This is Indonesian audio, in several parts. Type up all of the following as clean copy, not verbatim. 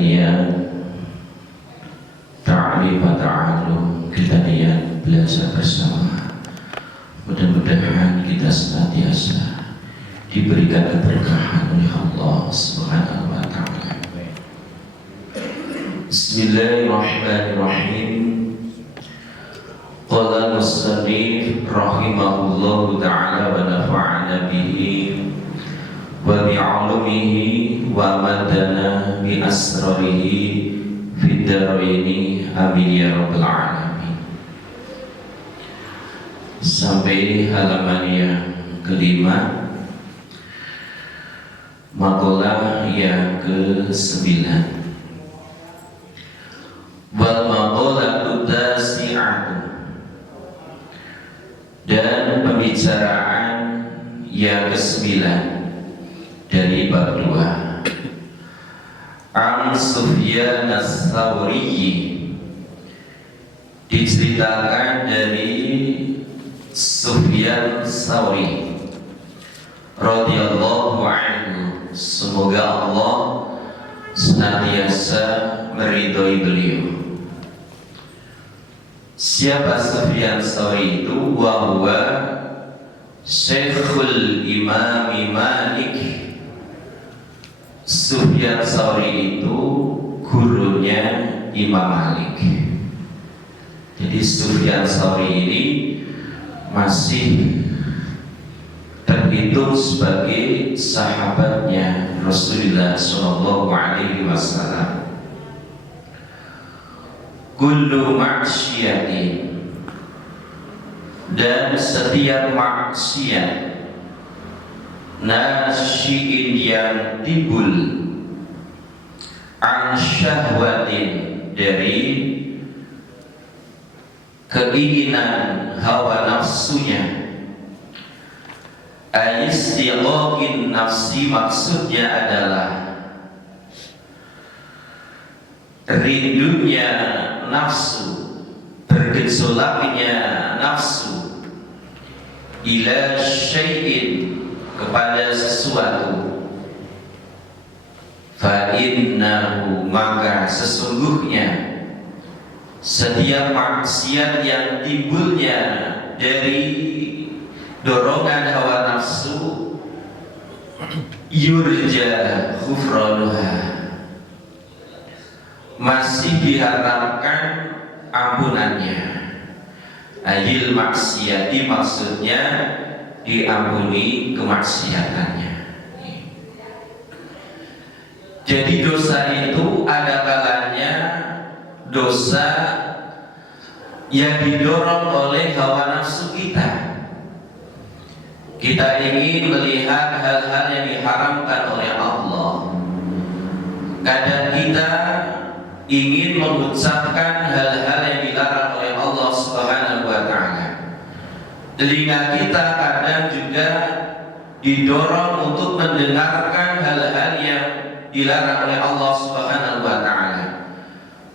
niat ta'lim wa ta'alum, kita niat belajar bersama. Mudah-mudahan kita senantiasa diberikan keberkahan oleh Allah Subhanahu wa ta'ala. Bismillahirrahmanirrahim. Qala al-musannif rahimahullahu ta'ala wa nafa'ana bihi wa bi'ulumihi wa madana bi asrarihi fid daraini amin ya rabbal alamin. Sampai halaman yang kelima, maqalah yang ke-9. Wal maqalatu tasi'atu, dan pembicaraan yang ke-9 dari bab 2. An Sufyan ats-Tsauri, diceritakan dari Sufyan Tsauri radhiyallahu anhu, semoga Allah senantiasa meridhoi beliau. Siapa Sufyan Tsauri itu? Wa huwa Syekhul Imam Malik. Sufyan Tsauri itu gurunya Imam Malik. Jadi Sufyan Tsauri ini masih terhitung sebagai sahabatnya Rasulullah Shallallahu Alaihi Wasallam. Kullu maksiatin, dan setiap maksiat, nasyi'in yang timbul, an syahwatin, dari keinginan hawa nafsunya, aistiqaqin nafsi, maksudnya adalah rindunya nafsu, bergejolaknya nafsu, ila syai'in, kepada sesuatu, fa innahu, maka sesungguhnya setiap maksiat yang timbulnya dari dorongan hawa nafsu, yurja ghufranuha, masih diharapkan ampunannya. Ayil maksiati, maksudnya diampuni kemaksiatannya. Jadi dosa itu ada kalanya dosa yang didorong oleh hawa nafsu kita. Kita ingin melihat hal-hal yang diharamkan oleh Allah. Kadang kita ingin mengucapkan hal-hal yang dilarang oleh Allah Subhanahu wa ta'ala. Telinga kita kadang juga didorong untuk mendengarkan hal-hal yang dilarang oleh Allah Subhanahu wa ta'ala.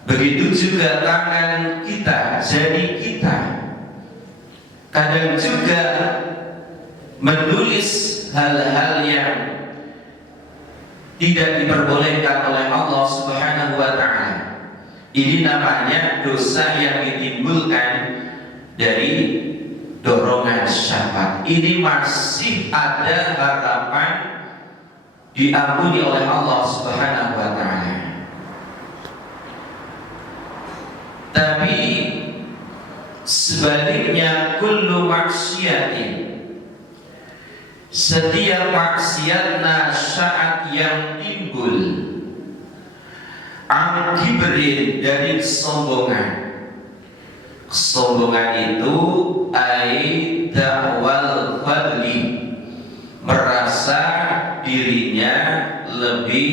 Begitu juga tangan kita, jari kita kadang juga menulis hal-hal yang tidak diperbolehkan oleh Allah Subhanahu wa ta'ala. Ini namanya dosa yang ditimbulkan dari dorongan syahwat. Ini masih ada harapan diampuni oleh Allah Subhanahu wa ta'ala. Tapi sebaliknya, kullu maksiatin, setiap maksiat, nasya'at, yang timbul, an kibrin, dari kesombongan. Kesombongan itu ai da'wal fadli, merasa dirinya lebih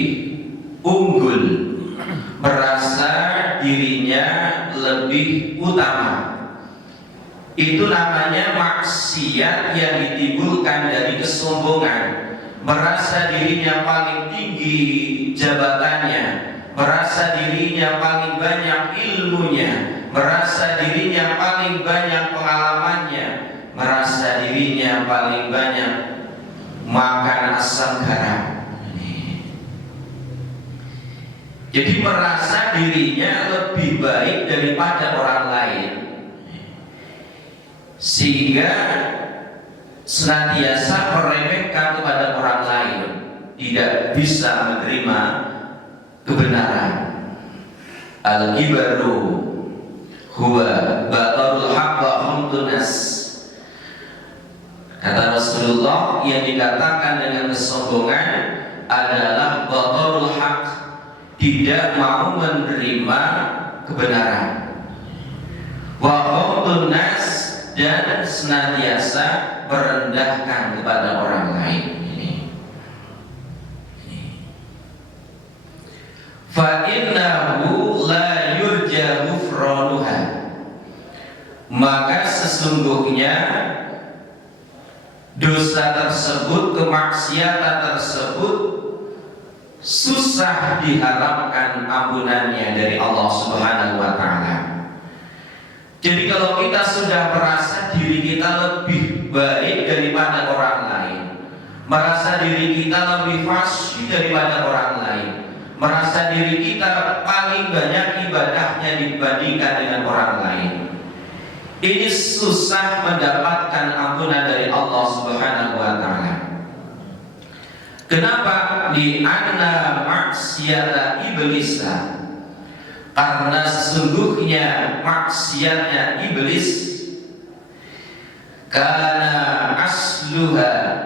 unggul, merasa dirinya lebih utama. Itu namanya maksiat yang ditimbulkan dari kesombongan. Merasa dirinya paling tinggi jabatannya, merasa dirinya paling banyak ilmunya, merasa dirinya paling banyak pengalamannya, merasa dirinya paling banyak makan asam garam. Jadi merasa dirinya lebih baik daripada orang lain, sehingga senantiasa meremehkan kepada orang lain, tidak bisa menerima kebenaran. Al-kibaru huwa batarul haqq wa humdun nas. Kata Rasulullah, yang dikatakan dengan kesombongan adalah batarul haqq, tidak mau menerima kebenaran, wa humdun nas, dan senantiasa merendahkan kepada orang lain. Fa innahu la yurja ghufranuha, maka sesungguhnya dosa tersebut, kemaksiatan tersebut susah diharapkan ampunannya dari Allah Subhanahu wa taala. Jadi kalau kita sudah merasa diri kita lebih baik daripada orang lain, merasa diri kita lebih fasih daripada orang lain, merasa diri kita paling banyak ibadahnya dibandingkan dengan orang lain, ini susah mendapatkan ampunan dari Allah Subhanahu wa taala. Kenapa? Di anna maksiata iblisa, karena sesungguhnya maksiatnya iblis, karena asluha,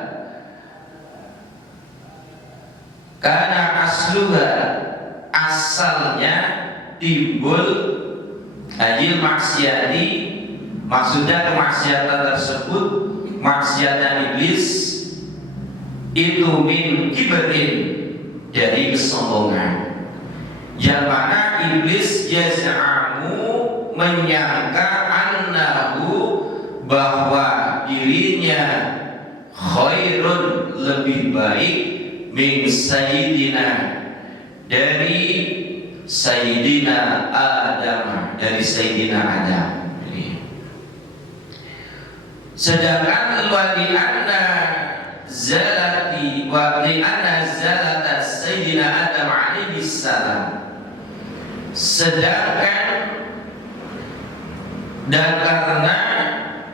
asalnya timbul ajil maksiati, maksudnya kemaksiatan tersebut, maksiatan iblis itu min kibrin, dari kesombongan, yang mana iblis yaz'amu, menyangka annahu, bahwa dirinya khairun, lebih baik, min sayyidina, dari sayyidina Adam, dari sayyidina Adam. Sedangkan wali'anna zalati wa li'anna zalata sayyidina Adam alaihi salam, sedangkan dan karena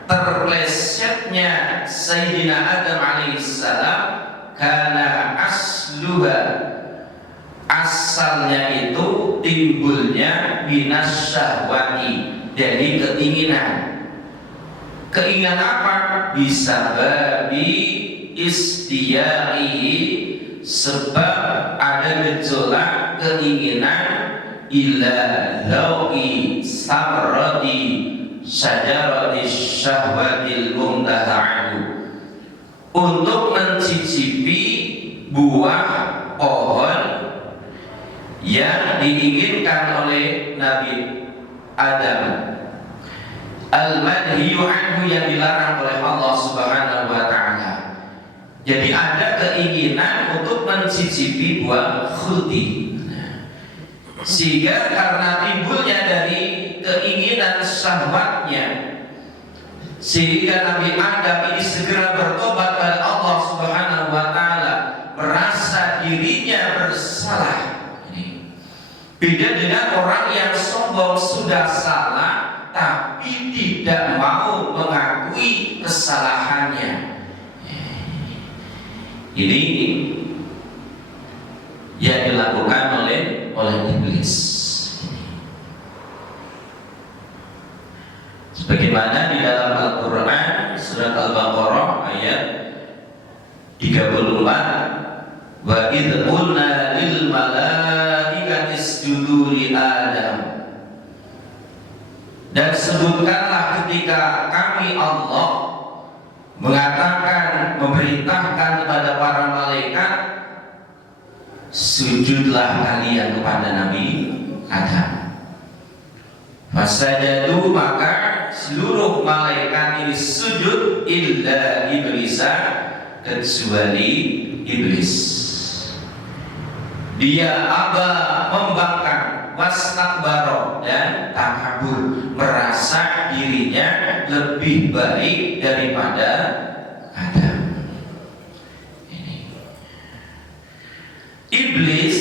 terplesetnya sayyidina Adam alaihi salam, karena asluha, asalnya itu timbulnya binas syahwati, dari keinginan. Keinginan apa? Bisa babi istiyaihi, sebab ada gejolak keinginan ila lau'i samrati syajarati syahwatil mumtaha'u, untuk mencicipi buah pohon yang diinginkan oleh Nabi Adam, al-manhiyu anhu, yang dilarang oleh Allah Subhanahu wa taala. Jadi ada keinginan untuk mencicipi buah khuldi, sehingga karena timbulnya dari keinginan syahwatnya, sehingga Nabi Adam ini segera bertobat pada Allah Subhanahu wa taala, merasa dirinya bersalah. Beda dengan orang yang sombong, sudah salah tapi tidak mau mengakui kesalahannya. Ini yang dilakukan oleh iblis. Sebagaimana di dalam Al-Quran surat Al-Baqarah ayat 34, wa idh qulna lil malaikati isjudu li Adam, dan sebutkanlah ketika kami Allah mengatakan, memerintahkan kepada para malaikat, sujudlah kalian kepada Nabi Adam. Fasajadu, maka seluruh malaikat ini sujud, illa iblisa, kecuali iblis. Dia aba, membangkang, wastakbaro, dan takabur, merasa dirinya lebih baik daripada Adam. Iblis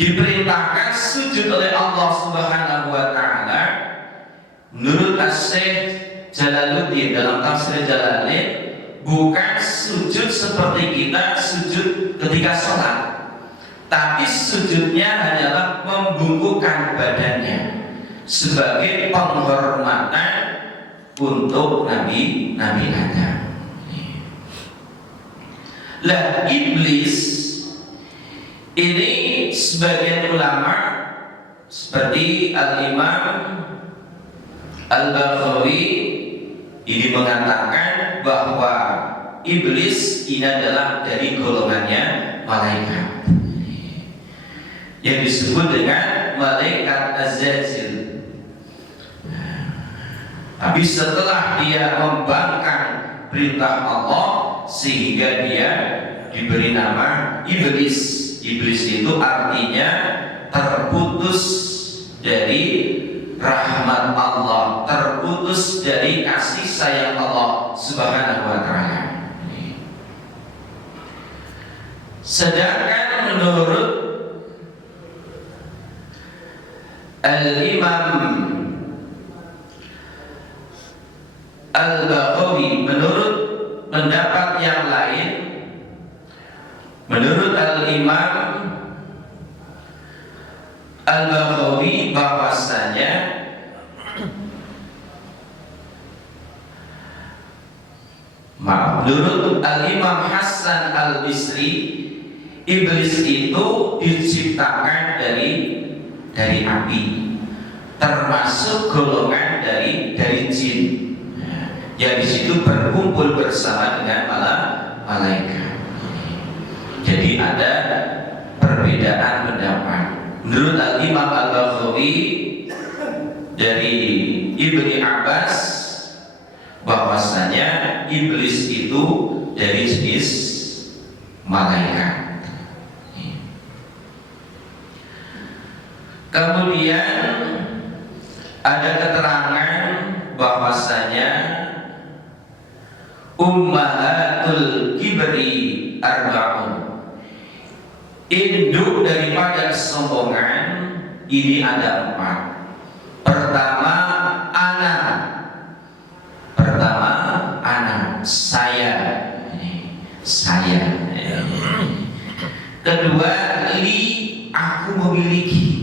diperintahkan sujud oleh Allah Subhanahu wa taala. Menurut Asy-Syaikh Jalaluddin dalam tafsir Jalalain, bukan sujud seperti kita sujud ketika sholat, tapi sujudnya hanyalah membungkukkan badannya sebagai penghormatan untuk Nabi Adam. Lah iblis ini sebagian ulama seperti Al-Imam Al-Baghawi ini mengatakan bahwa iblis ini adalah dari golongannya malaikat yang disebut dengan malaikat Az-Zajil. Tapi setelah dia membangkang perintah Allah sehingga dia diberi nama iblis. Iblis itu artinya terputus dari rahmat Allah, terputus dari kasih sayang Allah Subhanahu wa taala. Sedangkan menurut Al-Imam Al-Baghawi, menurut pendapat yang lain, menurut Al-Imam Al-Baghawi bahwasanya menurut Al-Imam Hasan Al-Bisri, iblis itu diciptakan dari api, termasuk golongan dari jin yang di situ berkumpul bersama dengan malaikat. Jadi ada perbedaan pendapat. Menurut Al-Imam Al-Baghawi dari Ibni Abbas bahwasanya iblis itu dari jenis malaikat. Kemudian ada keterangan bahwasanya ummahatul kibri arba'un, induk daripada kesombongan ini ada 4. Pertama ana, saya. Kedua li, aku memiliki.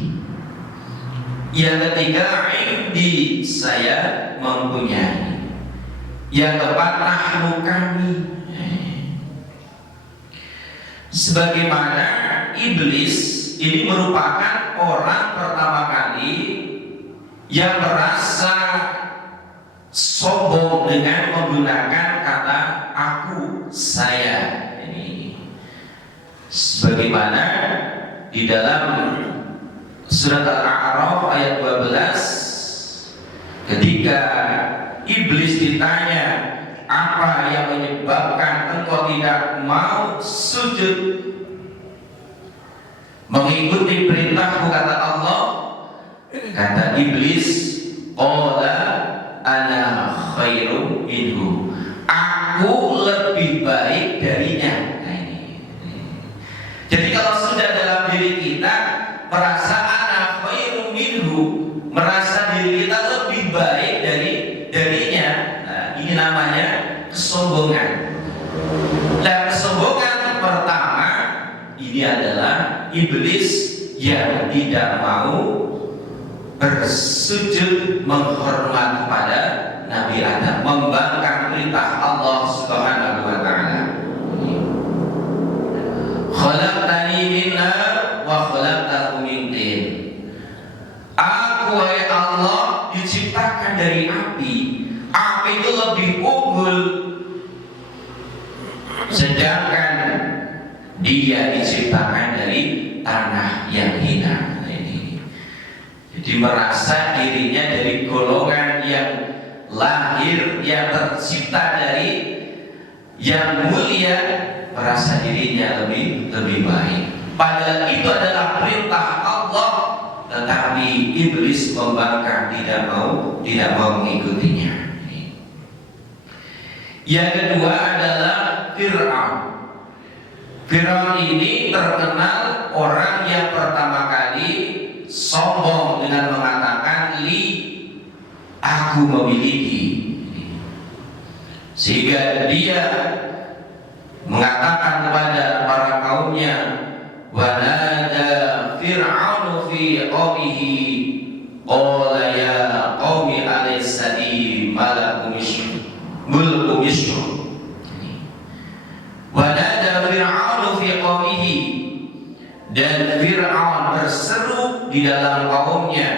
Yang ketiga indi, saya mempunyai. Yang keempat nahnu, kami. Sebagaimana iblis ini merupakan orang pertama kali yang merasa sombong dengan menggunakan kata aku, saya. Ini sebagaimana di dalam surat Al-A'raf ayat 12, ketika iblis ditanya, apa yang menyebabkan engkau tidak mau sujud mengikuti perintahku, kata Allah, kata iblis, qala ana khairum minhu, aku lebih baik darinya. Nah, ini. Jadi kalau sudah dalam diri kita merasa ana khairum minhu, merasa diri kita lebih baik darinya, nah, ini namanya kesombongan. Dan kesombongan pertama ini adalah iblis yang tidak mau bersujud menghormat kepada Nabi Adam, membangkang perintah Allah Subhanahu wa taala. Khalaqtani min nar wa khalaqtahu min tin. Aku, wahai Allah, diciptakan dari api. Api itu lebih unggul, sedangkan dia diciptakan dari tanah yang hina. Jadi merasa dirinya dari golongan yang lahir, yang tercipta dari yang mulia, merasa dirinya lebih baik. Padahal itu adalah perintah Allah, tetapi iblis membangkang, tidak mau mengikutinya. Yang kedua adalah Fir'aun. Fir'aun ini terkenal orang yang pertama kali sombong dengan mengatakan aku memiliki, sehingga dia mengatakan kepada para kaumnya, wanada Fir'aunu fi qaumihi qala ya qaumi alaysani mulku Misr. Wanada Fir'aunu fi qaumihi, dan Fir'aun berseru di dalam kaumnya,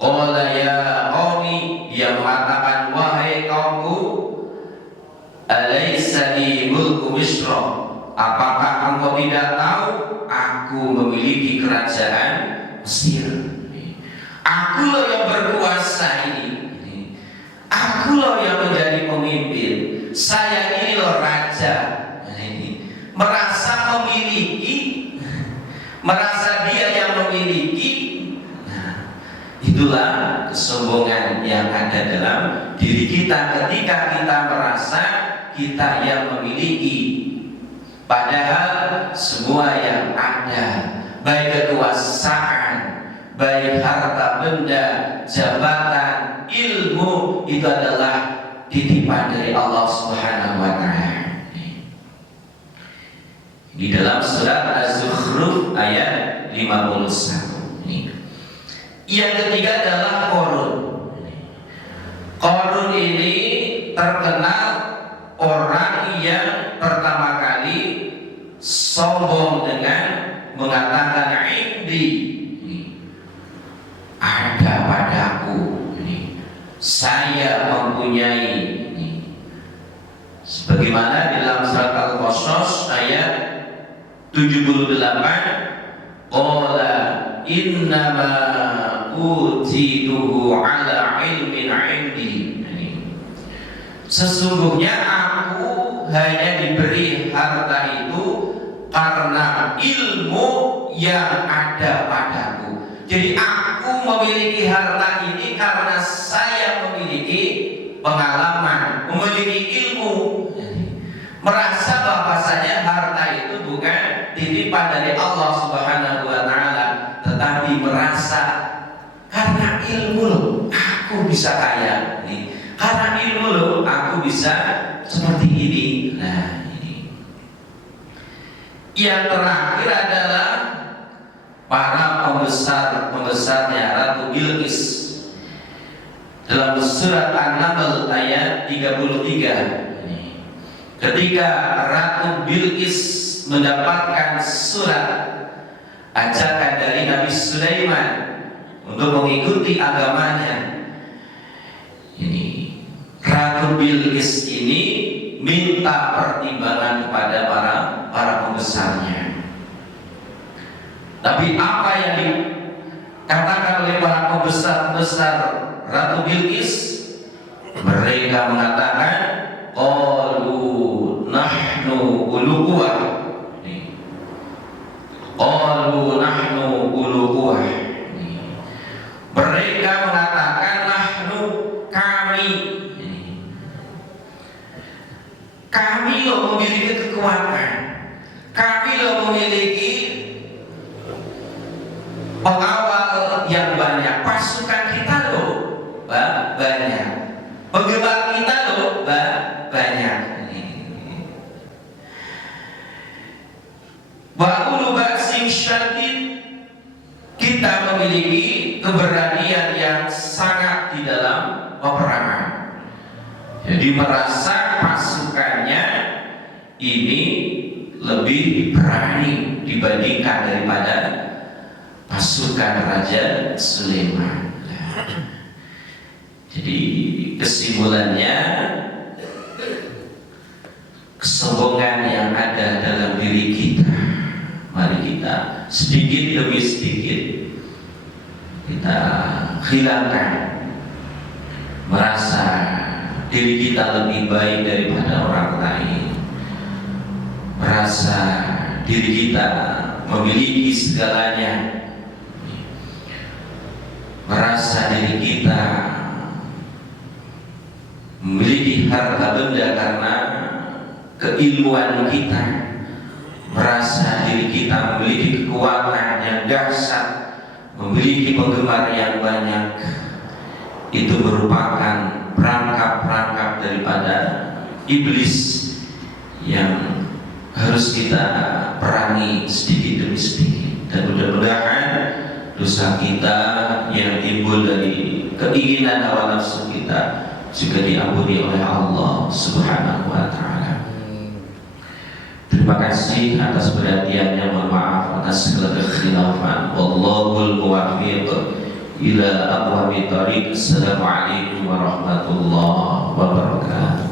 qala ya qaumi, dia mengatakan wahai kaumku, alaysani mulku Misr, apakah engkau tidak tahu aku memiliki kerajaan Mesir? Aku loh yang berkuasa ini, aku loh yang menjadi pemimpin, saya ini loh raja. Merasa memiliki, merasa dia yang memiliki. Itulah kesombongan yang ada dalam diri kita ketika kita merasa kita yang memiliki, padahal semua yang ada, baik kekuasaan, baik harta benda, jabatan, ilmu, itu adalah titipan dari Allah Subhanahu wa Ta'ala. Di dalam surat Az-Zukhruf ayat 51. Yang ketiga adalah Qarun. Qarun ini terkenal orang yang pertama kali sombong dengan mengatakan indi, ada padaku, saya mempunyai. Sebagaimana dalam surat Al-Qasas ayat 78, qala innama utituhu ala ilmin indi, sesungguhnya aku hanya diberi harta itu karena ilmu yang ada padaku. Jadi aku memiliki harta ini karena saya memiliki pengalaman, memiliki ilmu, merasa bahwasanya harta itu bukan titipan dari Allah Subhanahu wa Ta'ala, tetapi merasa karena ilmu loh aku bisa kaya, karena ilmu loh aku bisa seperti ini. Nah, ini yang terakhir adalah para pembesarnya Ratu Bilqis. Dalam surat An-Naml ayat 33, ketika Ratu Bilqis mendapatkan surat ajakan dari Nabi Sulaiman untuk mengikuti agamanya, ini Ratu Bilqis ini minta pertimbangan kepada para pembesarnya. Tapi apa yang dikatakan oleh para pembesar Ratu Bilqis? Mereka mengatakan qalu nahnu ulu quwwah, qalu nahnu ulu quwwah. Mereka mengatakan nahnu, kami loh memiliki kekuatan, kami loh memiliki pengawal yang banyak, pasukan kita loh banyak, penggemar kita loh banyak. Wa ulu ba'sin syadid, kita memiliki keberanian yang sangat di dalam peperangan. Jadi merasa pasukannya ini lebih berani dibandingkan daripada pasukan Raja Sulaiman. Jadi kesimpulannya, kesombongan yang ada dalam diri kita, mari kita sedikit demi sedikit kita hilangkan. Merasa diri kita lebih baik daripada orang lain, merasa diri kita memiliki segalanya, merasa diri kita memiliki harta benda karena keilmuan kita, merasa diri kita memiliki kekuatan yang dahsyat, memiliki penggemar yang banyak, itu merupakan perangkap-perangkap daripada iblis yang harus kita perangi sedikit demi sedikit. Dan mudah-mudahan dosa kita yang timbul dari keinginan hawa nafsu kita juga diampuni oleh Allah Subhanahu wa Ta'ala. Terima kasih atas perhatiannya, mohon maaf atas segala kekhilafan. Wallahul muwaffiq ila aqwamit thoriq. Assalamualaikum warahmatullahi wabarakatuh.